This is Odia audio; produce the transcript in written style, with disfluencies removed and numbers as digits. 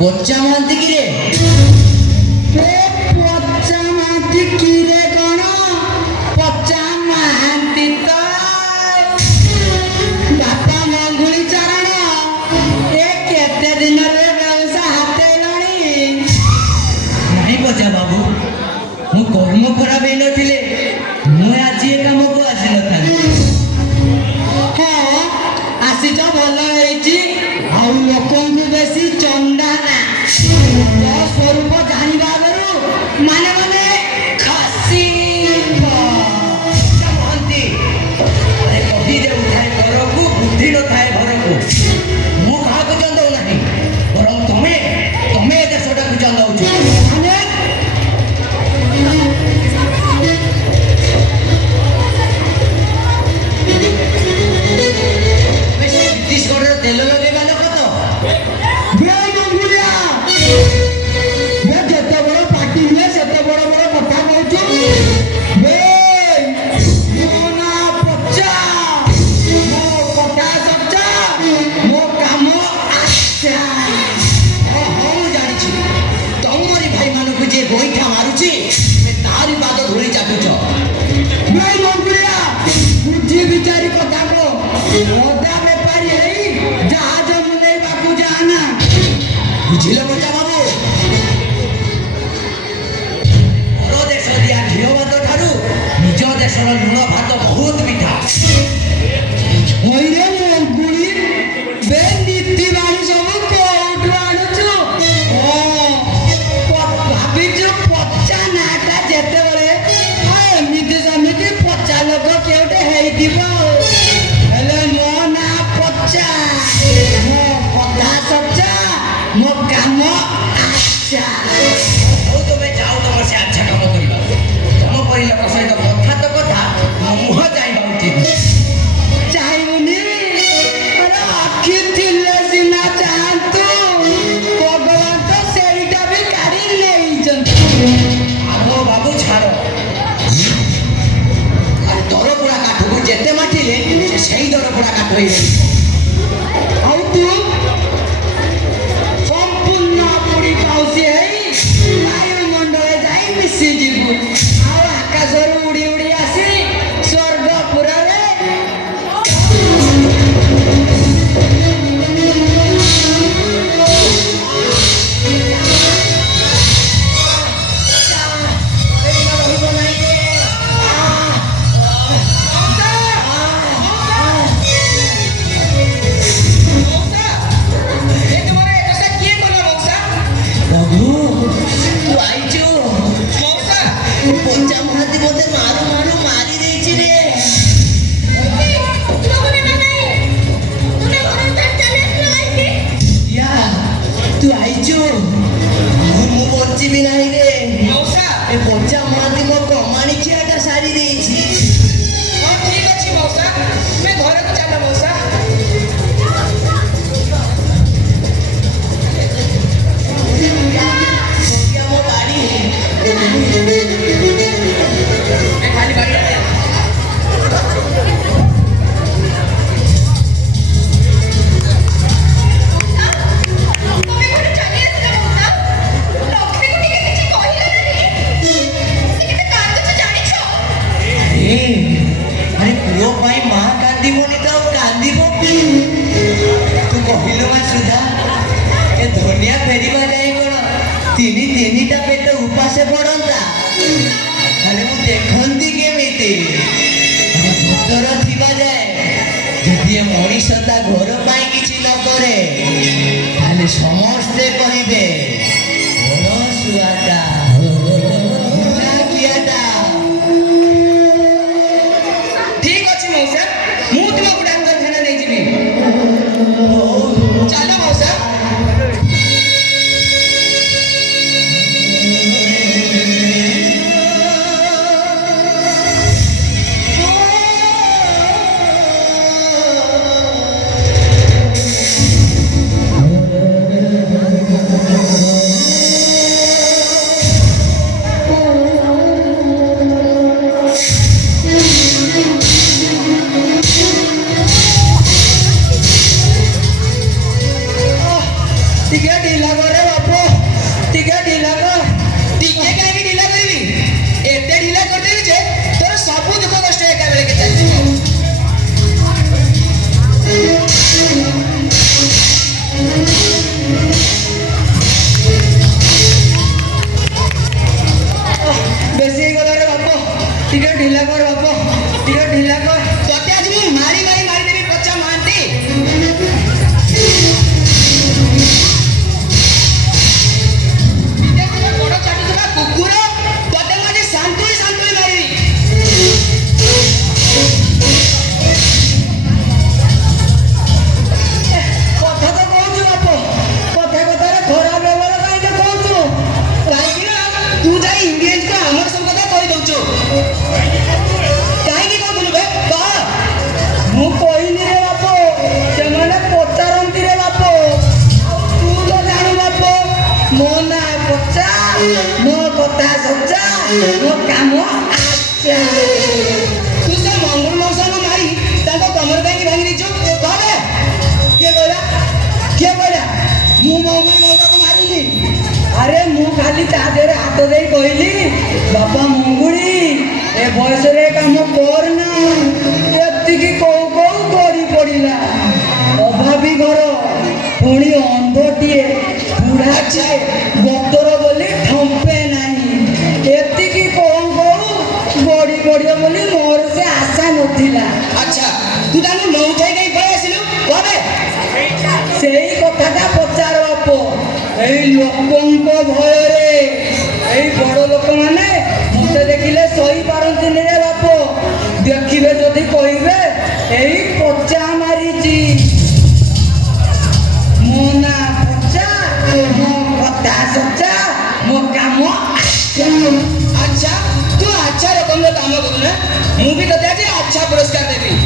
পচা মানতি কি রে? পচা মানতি কি রে কোন? পচা মানতি তো বাপা মঙ্গুଳି চରଣ ଏ କେତେ ଦିନରେ ବ୍ୟବସାୟ ହାତେଇଲଣି? ନାଇଁ ପଚା ବାବୁ, ମୁଁ କର୍ମ ଖରାପ ହେଇନଥିଲେ ମୁଁ ଆଜି ଏ କାମକୁ ଆସିନଥାନ୍ତି। ହଁ ଆସିଛ ଭଲ ହେଇଛି। ଆଉ ଲୋକଙ୍କୁ ବେଶୀ ଚଣ୍ଡା ନା ସ୍ୱରୂପ ଜାଣିବା ଆଗରୁ ମାନେ ମାନେ ଖସି ମହାନ୍ତି କବିରେ ଉଠାଏ ଘରକୁ, ବୁଦ୍ଧି ନଥାଏ ଘରକୁ। ମୁଁ କାହାକୁ ଚନ୍ଦଉ ନାହିଁ, ବରଂ ତମେ ତମେ ଏ ଦେଶଟାକୁ ଚନ୍ଦଉଛ। ଛତିଶଗଡ଼ର ତେଲ ଲଗେଇବା ଲୋକ ତ। ଯେତେ ବଡ ପାଟି ହୁଏ ସେତେ ବଡ ବଡ କଥା କହୁଛୁ। ମୋ ନାଁ ପଚା, ମୋ କଥା ସଚା, ମୋ କାମ ଆଚ୍ଛା। ହଉ ଜାଣିଛି, ତମରି ଭାଇମାନଙ୍କୁ ଯିଏ ଗୋଇଠା ମାରୁଛି ତାରି ପାଦ ଧୂଳି ଚାଟୁଛ। ବୁଝି ବିଚାରି କଥା କହ। ଅଦା ବେପାରୀ ହେଇ ଜାହାଜ ମୁଣ୍ଡେଇବାକୁ ଯାଆନା। ବୁଝିଲେ ପଚା ବାବୁ? ପର ଦେଶ ଦିଆ ଘିଅ ଭାତ ଠାରୁ ନିଜ ଦେଶର ଲୁଣ ଭାତ ବହୁତ ମିଠା। ହଇରେ ମଙ୍ଗୁଳି, ବେ ନୀତି ବାଣୀ ସବୁ କୋଉଠୁ ଆଣୁଛୁ? ଭାବିଛୁ ପଚା ନାଟା ଯେତେବେଳେ ଏମିତି ସେମିତି ପଚା ଲୋକ କେଉଁଟେ ହେଇଥିବ। ହେଲେ ମୋ ନାଁ ପଚା, ମୋ କଥା ସଚା, ମୋ କାମ ଆଚ୍ଛା। ହଉ ତମେ ଯାଅ ତମର ସେ ଆଚ୍ଛା କାମ କରିବା। ତମ ପରି ଲୋକ ସହିତ କଥା ତ କଥା, ମୋ ମୁହଁ ଚାହିଁବା ଉଚିତ। ଚାହିଁବୁନି? ଆଖି ଥିଲେ ସିନା ଚାହାନ୍ତୁ। ଭଗବାନ ତ ସେଇଟା ବି କାଢି ନେଇଛନ୍ତି। ଆଗ ବାବୁ ଛାଡ଼, ଦରପୋଡ଼ା କାଠକୁ ଯେତେ ମାଠିଲେ ସେ ସେଇ ଦରପୋଡ଼ା କାଠ ହେଇଗଲା। ଆଉ ତୁ ସମ୍ପୂର୍ଣ୍ଣ ପୋଡ଼ି ପାଉସି ହେଇ ବାୟୁମଣ୍ଡଳରେ ଯାଇ ମିଶିଯିବୁ। ଆଉ ଆକାଶରୁ ଉଡ଼ି ଉଡ଼ି ଆସି ସ୍ୱର୍ଗପୁରରେ ପଚା ମହାନ୍ତି ମତେ ମାରୁ ମାରୁ ମାରି ଦେଇଛି ରେ। ତୁ ଆଇଛୁ, ମୁଁ ବଞ୍ଚିବି ନାହିଁ ରେ। ଏ ପଚା ମହାନ୍ତି ମୋ କମାଣି ଖିଆଟା ସାରି ଦେଇଛି। ଠିକ ଅଛି ମଉସା, ତୁମେ ଘରକୁ ଚାଲ ମଉସା। ମୋ ବାଡ଼ି ଖାଲି ବାଡ଼ି ତମେ ଘରେ ଚାଲି ଆସିଲ ମଉସା। ଲକ୍ଷ୍ମୀକୁ ଟିକେ କିଛି ଭୂତର ଥିବା ଯାଏ ଯଦି ଏ ମଣିଷ ତା ଘର ପାଇଁ କିଛି ନ କରେ ତାହେଲେ ସମସ୍ତେ କହିବେ ଅଳସୁଆଟା କିଆଟା। ଠିକ ଅଛି ମଉସା, ମୁଁ ତୁମକୁ ଡାକ୍ତରଖାନା ନେଇଯିବି। ଚାଲ ମଉସା। ଟିକେ ଢିଲା କରେ ବାପ, ଟିକେ ଢିଲା କର। ଟିକେ କାହିଁକି ଢିଲା କରିବି? ଏତେ ଢିଲା କରିଦେବି ଯେ ତୋର ସବୁ ଦୁଃଖ କଷ୍ଟ ଏକା ବେଳକେ ଚାଲିଯିବ। ବେଶୀ ହେଇଗଲାରେ ବାପ, ଟିକେ ଢିଲା କର ବାପ, ଟିକେ ଢିଲା କର। ତତେ ଆଜି ମୁଁ ମାରି ମାରି ମାରିଦେବି ପଚା ମହାନ୍ତି। ବଡ ଚାଟୁଥିବା କୁକୁର, ତତେ ମୁଁ ଆଜି ସାନ୍ତୁଳି ସାନ୍ତୁଳି ମାରିବି। କଥା ତ କହୁଛୁ ବାପ, କଥା କଥାରେ ଖରାପ ବ୍ୟବହାର କାହିଁକି କହୁଛୁ? କାହିଁକି ନା ତୁ ଯାଇ ଇଂରେଜକୁ ଆମର ସବୁ କଥା କହିଦଉଛୁ। କାହିଁକି କହୁଥିଲୁ ବେ? କହ। ମୁଁ କହିନି ରେ ବାପ, ସେମାନେ ପଚାରନ୍ତି ରେ ବାପ। ଆଉ ତୁ ତ ଜାଣୁ ବାପ, ମୋ ନାଁ ପଚା, ମୋ କଥା ସଚା, ମୋ କାମ ଆଚ୍ଛା। ତୁ ସେ ମଙ୍ଗୁଳ ମଉସାଙ୍କୁ ମାରି ତାଙ୍କ କମର କାହିଁକି ଭାଙ୍ଗି ଦେଇଛୁ? କହ ବେ। କିଏ କହିଲା? କିଏ କହିଲା? ମୁଁ ମଙ୍ଗୁଳି ମଉସାକୁ ମାରିଲି? ଆରେ ମୁଁ ଖାଲି ତା ଦେହରେ ହାତ ଦେଇ କହିଲି, ବାପା ମଙ୍ଗୁଳି ଏ ବୟସରେ କାମ କରନା। ଏତିକି କହୁ କହୁ ଗଡ଼ି ପଡ଼ିଲା। ଅଭାବୀ ଘର, ପୁଣି ଅନ୍ଧଟିଏ, ବୁଢ଼ାଟିଏ, ବତର ବୋଲି ଠମ୍ପେ ନାହିଁ। ଏତିକି କହୁ କହୁ ଗଡ଼ି ପଡ଼ିବ ବୋଲି ମୋର ସେ ଆଶା ନଥିଲା। ଆଚ୍ଛା, ତୁ ତାଙ୍କୁ ନଉଥାଇ କାହିଁ ପଳେଇ ଆସିଲୁ? କହେ। ସେଇ କଥାଟା ପଚାର ବାପ। ଏଇ ଲୋକଙ୍କ ଭୟରେ ଏଇ ବଡ଼ ଲୋକମାନେ ମତେ ଦେଖିଲେ ସହି ପାରନ୍ତିନି ରେ ବାପ। ଦେଖିବେ ଯଦି କହିବେ ଏଇ ପଚା ମାରିଛି। ମୋ ନାଁ ପଚା, ମୋ କଥା ସଚା, ମୋ କାମ ଆଚ୍ଛା। ଆଚ୍ଛା, ତୁ ଆଚ୍ଛା ରକମର କାମ କରୁ ନା? ମୁଁ ବି ତତେ ଆଜି ଆଚ୍ଛା ପୁରସ୍କାର ଦେବି।